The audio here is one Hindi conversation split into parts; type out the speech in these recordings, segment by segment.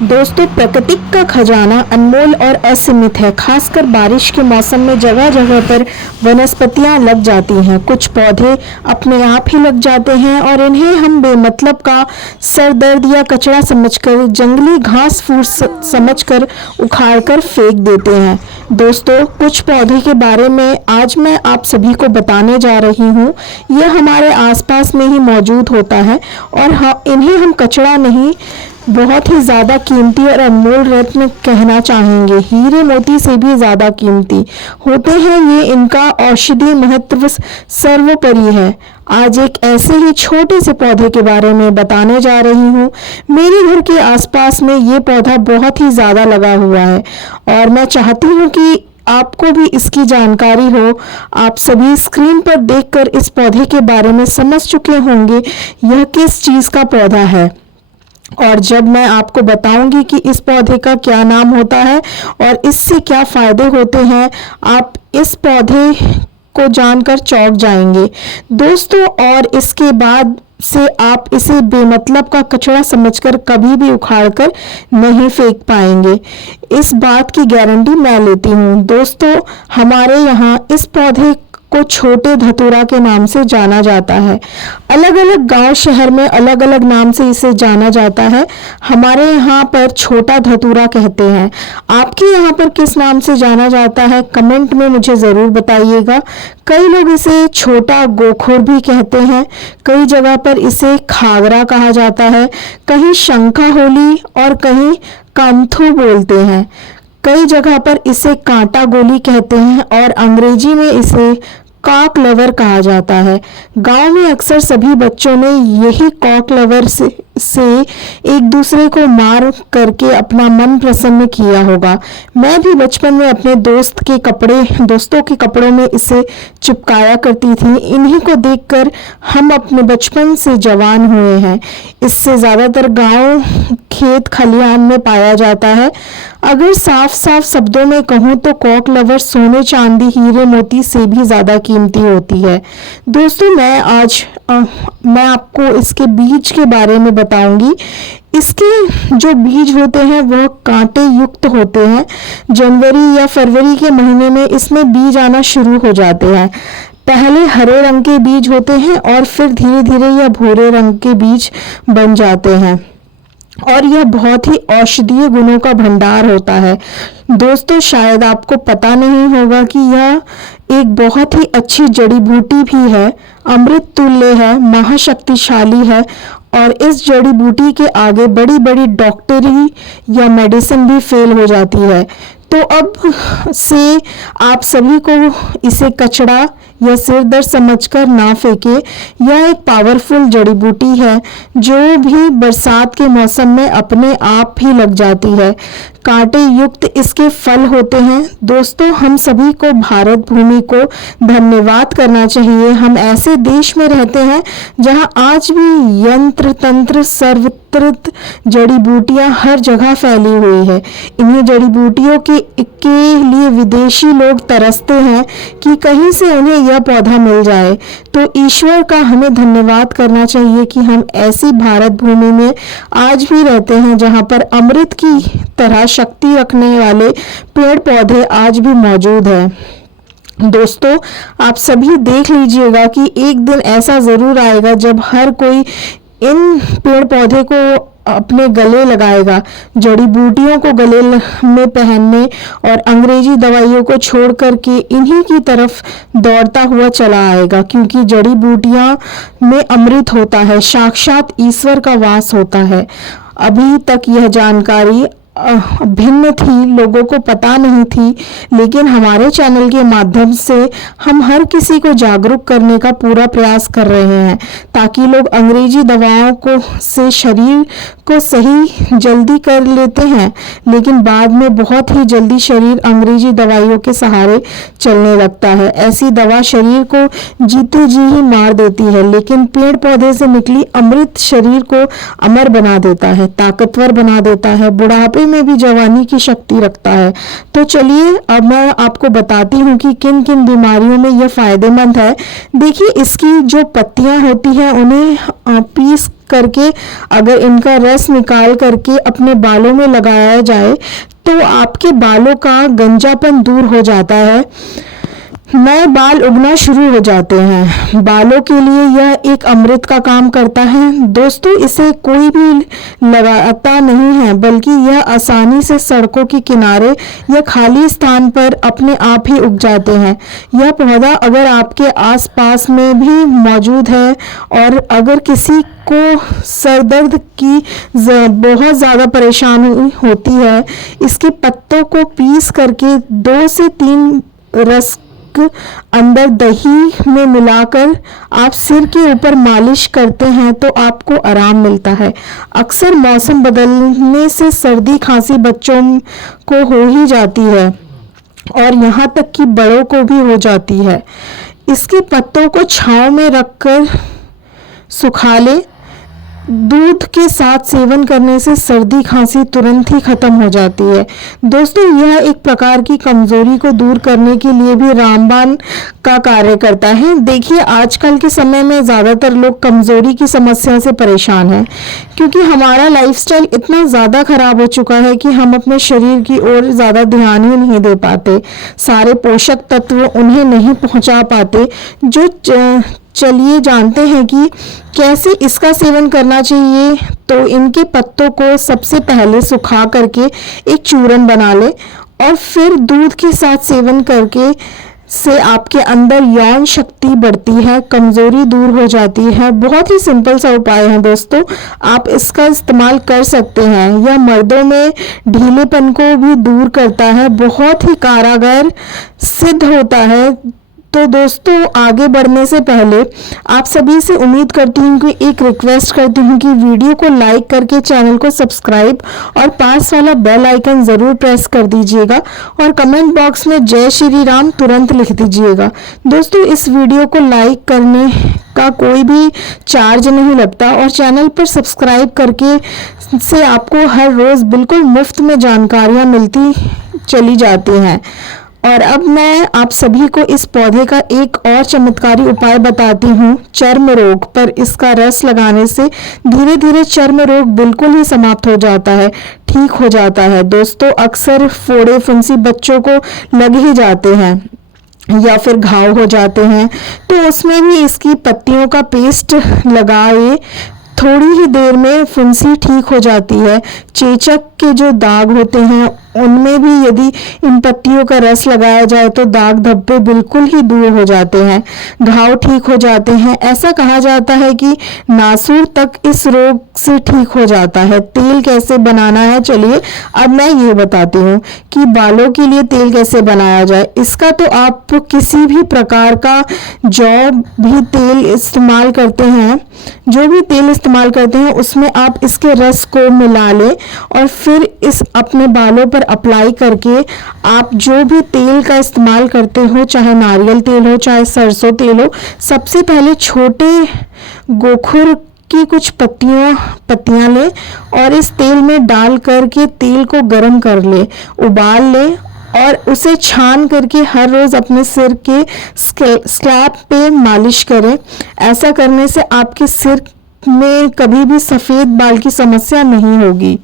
दोस्तों, प्रकृति का खजाना अनमोल और असीमित है। खासकर बारिश के मौसम में जगह जगह पर वनस्पतियां लग जाती हैं। कुछ पौधे अपने आप ही लग जाते हैं और इन्हें हम बेमतलब का सरदर्द या कचरा समझकर, जंगली घास फूस समझकर उखाड़कर फेंक देते हैं। दोस्तों, कुछ पौधे के बारे में आज मैं आप सभी को बताने जा रही हूँ। यह हमारे आसपास में ही मौजूद होता है और इन्हें हम कचरा नहीं, बहुत ही ज़्यादा कीमती और अनमोल रत्न कहना चाहेंगे। हीरे मोती से भी ज़्यादा कीमती होते हैं ये। इनका औषधीय महत्व सर्वोपरि है। आज एक ऐसे ही छोटे से पौधे के बारे में बताने जा रही हूँ। मेरे घर के आसपास में ये पौधा बहुत ही ज़्यादा लगा हुआ है और मैं चाहती हूँ कि आपको भी इसकी जानकारी हो। आप सभी स्क्रीन पर देखकर इस पौधे के बारे में समझ चुके होंगे यह किस चीज़ का पौधा है। और जब मैं आपको बताऊंगी कि इस पौधे का क्या नाम होता है और इससे क्या फायदे होते हैं, आप इस पौधे को जानकर चौंक जाएंगे दोस्तों। और इसके बाद से आप इसे बेमतलब का कचरा समझकर कभी भी उखाड़कर नहीं फेंक पाएंगे। इस बात की गारंटी मैं लेती हूँ दोस्तों। हमारे यहाँ इस पौधे को छोटे धतूरा के नाम से जाना जाता है। अलग अलग गांव शहर में अलग अलग नाम से इसे जाना जाता है। हमारे यहाँ पर छोटा धतूरा कहते हैं। आपके यहाँ पर किस नाम से जाना जाता है, कमेंट में मुझे ज़रूर बताइएगा। कई लोग इसे छोटा गोखुर भी कहते हैं। कई जगह पर इसे खागरा कहा जाता है, कहीं शंखा होली और कहीं कांथू बोलते हैं। कई जगह पर इसे कांटा गोली कहते हैं और अंग्रेजी में इसे कॉक लवर कहा जाता है। गांव में अक्सर सभी बच्चों ने यही कॉक लवर से एक दूसरे को मार करके अपना मन प्रसन्न किया होगा। मैं भी बचपन में अपने दोस्तों के कपड़ों में इसे चिपकाया करती थी। इन्हीं को देखकर हम अपने बचपन से जवान हुए हैं। इससे ज़्यादातर गांव खेत खलिहान में पाया जाता है। अगर साफ साफ शब्दों में कहूँ तो कॉक लवर सोने चांदी हीरे मोती से भी ज़्यादा कीमती होती है। दोस्तों, मैं आपको इसके बीज के बारे में बताऊंगी। इसके जो बीज होते हैं वह कांटे युक्त होते हैं। जनवरी या फरवरी के महीने में इसमें बीज आना शुरू हो जाते हैं। पहले हरे रंग के बीज होते हैं और फिर धीरे धीरे यह भूरे रंग के बीज बन जाते हैं और यह बहुत ही औषधीय गुणों का भंडार होता है। दोस्तों, शायद आपको पता नहीं होगा कि यह एक बहुत ही अच्छी जड़ी बूटी भी है, अमृत तुल्य है, महाशक्तिशाली है और इस जड़ी बूटी के आगे बड़ी बड़ी डॉक्टरी या मेडिसिन भी फेल हो जाती है। तो अब से आप सभी को इसे कचरा या सिर दर्द समझकर ना फेंके। यह एक पावरफुल जड़ी बूटी है जो भी बरसात के मौसम में अपने आप ही लग जाती है। कांटे युक्त इसके फल होते हैं। दोस्तों, हम सभी को भारत भूमि को धन्यवाद करना चाहिए। हम ऐसे देश में रहते हैं जहां आज भी यंत्र तंत्र सर्वत्र जड़ी बूटियां हर जगह फैली हुई है। इन्हीं जड़ी बूटियों के लिए विदेशी लोग तरसते हैं कि कहीं से उन्हें यह पौधा मिल जाए। तो ईश्वर का हमें धन्यवाद करना चाहिए कि हम ऐसी भारत भूमि में आज भी रहते हैं जहां पर अमृत की तरह शक्ति रखने वाले पेड़ पौधे आज भी मौजूद हैं। दोस्तों, आप सभी देख लीजिएगा कि एक दिन ऐसा ज़रूर आएगा जब हर कोई इन पेड़ पौधे को अपने गले लगाएगा। जड़ी बूटियों को गले में पहनने और अंग्रेजी दवाइयों को छोड़ करके इन्हीं की तरफ दौड़ता हुआ चला आएगा, क्योंकि जड़ी बूटियां में अमृत होता है, साक्षात ईश्वर का वास होता है। अभी तक यह जानकारी भिन्न थी, लोगों को पता नहीं थी, लेकिन हमारे चैनल के माध्यम से हम हर किसी को जागरूक करने का पूरा प्रयास कर रहे हैं ताकि लोग अंग्रेजी दवाओं से शरीर को सही जल्दी कर लेते हैं, लेकिन बाद में बहुत ही जल्दी शरीर अंग्रेजी दवाइयों के सहारे चलने लगता है। ऐसी दवा शरीर को जीते जी ही मार देती है, लेकिन पेड़ पौधे से निकली अमृत शरीर को अमर बना देता है, ताकतवर बना देता है, बुढ़ापे में भी जवानी की शक्ति रखता है। तो चलिए अब मैं आपको बताती हूँ कि किन किन बीमारियों में यह फायदेमंद है। देखिए, इसकी जो पत्तियां होती हैं उन्हें पीस करके अगर इनका रस निकाल करके अपने बालों में लगाया जाए तो आपके बालों का गंजापन दूर हो जाता है, नए बाल उगना शुरू हो जाते हैं। बालों के लिए यह एक अमृत का काम करता है दोस्तों। इसे कोई भी लगाता नहीं है, बल्कि यह आसानी से सड़कों के किनारे या खाली स्थान पर अपने आप ही उग जाते हैं। यह पौधा अगर आपके आसपास में भी मौजूद है और अगर किसी को सर दर्द की बहुत ज़्यादा परेशानी होती है, इसके पत्तों को पीस करके 2 से 3 रस अंदर दही में मिलाकर आप सिर के ऊपर मालिश करते हैं तो आपको आराम मिलता है। अक्सर मौसम बदलने से सर्दी खांसी बच्चों को हो ही जाती है और यहाँ तक कि बड़ों को भी हो जाती है। इसके पत्तों को छांव में रखकर सुखा ले। दूध के साथ सेवन करने से सर्दी खांसी तुरंत ही खत्म हो जाती है दोस्तों। यह एक प्रकार की कमजोरी को दूर करने के लिए भी रामबाण का कार्य करता है। देखिए आजकल के समय में ज़्यादातर लोग कमजोरी की समस्या से परेशान हैं, क्योंकि हमारा लाइफस्टाइल इतना ज़्यादा खराब हो चुका है कि हम अपने शरीर की ओर ज़्यादा ध्यान ही नहीं दे पाते, सारे पोषक तत्व उन्हें नहीं पहुंचा पाते। जो चलिए जानते हैं कि कैसे इसका सेवन करना चाहिए। तो इनके पत्तों को सबसे पहले सुखा करके एक चूरन बना ले और फिर दूध के साथ सेवन करके से आपके अंदर यौन शक्ति बढ़ती है, कमजोरी दूर हो जाती है। बहुत ही सिंपल सा उपाय है दोस्तों, आप इसका इस्तेमाल कर सकते हैं। यह मर्दों में ढीलेपन को भी दूर करता है, बहुत ही कारगर सिद्ध होता है। तो दोस्तों आगे बढ़ने से पहले आप सभी से उम्मीद करती हूँ कि एक रिक्वेस्ट करती हूँ कि वीडियो को लाइक करके चैनल को सब्सक्राइब और पास वाला बेल आइकन ज़रूर प्रेस कर दीजिएगा और कमेंट बॉक्स में जय श्री राम तुरंत लिख दीजिएगा। दोस्तों इस वीडियो को लाइक करने का कोई भी चार्ज नहीं लगता और चैनल पर सब्सक्राइब करके से आपको हर रोज़ बिल्कुल मुफ्त में जानकारियाँ मिलती चली जाती हैं। और अब मैं आप सभी को इस पौधे का एक और चमत्कारी उपाय बताती हूँ। चर्म रोग पर इसका रस लगाने से धीरे धीरे चर्म रोग बिल्कुल ही समाप्त हो जाता है, ठीक हो जाता है दोस्तों। अक्सर फोड़े फुंसी बच्चों को लग ही जाते हैं या फिर घाव हो जाते हैं, तो उसमें भी इसकी पत्तियों का पेस्ट लगाए थोड़ी ही देर में फुंसी ठीक हो जाती है। चेचक के जो दाग होते हैं उनमें भी यदि इन पत्तियों का रस लगाया जाए तो दाग धब्बे बिल्कुल ही दूर हो जाते हैं, घाव ठीक हो जाते हैं। ऐसा कहा जाता है कि नासूर तक इस रोग से ठीक हो जाता है। तेल कैसे बनाना है, चलिए अब मैं ये बताती हूँ कि बालों के लिए तेल कैसे बनाया जाए। इसका तो आप किसी भी प्रकार का जो भी तेल इस्तेमाल करते हैं, जो भी तेल इस्तेमाल करते हैं उसमें आप इसके रस को मिला लें और फिर इस अपने बालों पर अप्लाई करके आप जो भी तेल का इस्तेमाल करते हो, चाहे नारियल तेल हो चाहे सरसों तेल हो, सबसे पहले छोटे गोखुर की कुछ पत्तियां लें और इस तेल में डाल करके तेल को गर्म कर ले, उबाल ले और उसे छान करके हर रोज़ अपने सिर के स्कैल्प पे मालिश करें। ऐसा करने से आपके सिर में कभी भी सफ़ेद बाल की समस्या नहीं होगी,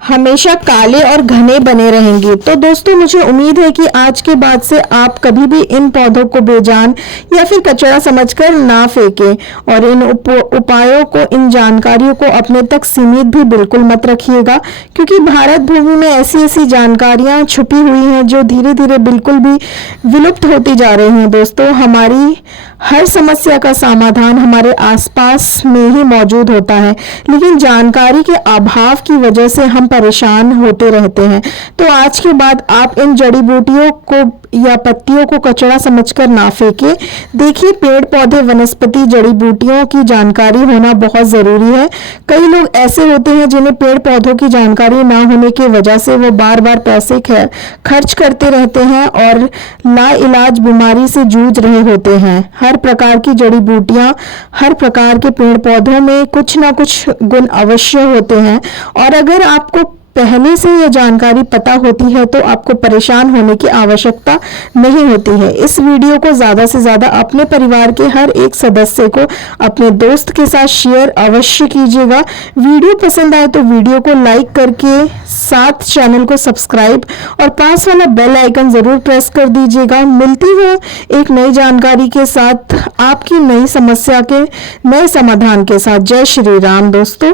हमेशा काले और घने बने रहेंगे। तो दोस्तों मुझे उम्मीद है कि आज के बाद से आप कभी भी इन पौधों को बेजान या फिर कचरा समझकर ना फेंकें और इन उपायों को, इन जानकारियों को अपने तक सीमित भी बिल्कुल मत रखिएगा, क्योंकि भारत भूमि में ऐसी ऐसी जानकारियां छुपी हुई हैं जो धीरे धीरे बिल्कुल भी विलुप्त होती जा रही हैं। दोस्तों हमारी हर समस्या का समाधान हमारे आसपास में ही मौजूद होता है, लेकिन जानकारी के अभाव की वजह से हम परेशान होते रहते हैं। तो आज के बाद आप इन जड़ी बूटियों को या पत्तियों को कचरा समझकर ना फेंके। देखिए पेड़ पौधे वनस्पति जड़ी बूटियों की जानकारी होना बहुत ज़रूरी है। कई लोग ऐसे होते हैं जिन्हें पेड़ पौधों की जानकारी ना होने की वजह से वो बार बार पैसे खर्च करते रहते हैं और लाइलाज बीमारी से जूझ रहे होते हैं। हर प्रकार की जड़ी बूटियां, हर प्रकार के पेड़ पौधों में कुछ ना कुछ गुण अवश्य होते हैं और अगर आपको पहले से यह जानकारी पता होती है तो आपको परेशान होने की आवश्यकता नहीं होती है। इस वीडियो को ज़्यादा से ज़्यादा अपने परिवार के हर एक सदस्य को अपने दोस्त के साथ शेयर अवश्य कीजिएगा। वीडियो पसंद आए तो वीडियो को लाइक करके साथ चैनल को सब्सक्राइब और पास वाला बेल आइकन ज़रूर प्रेस कर दीजिएगा। मिलती हूँ एक नई जानकारी के साथ, आपकी नई समस्या के नए समाधान के साथ। जय श्री राम दोस्तों।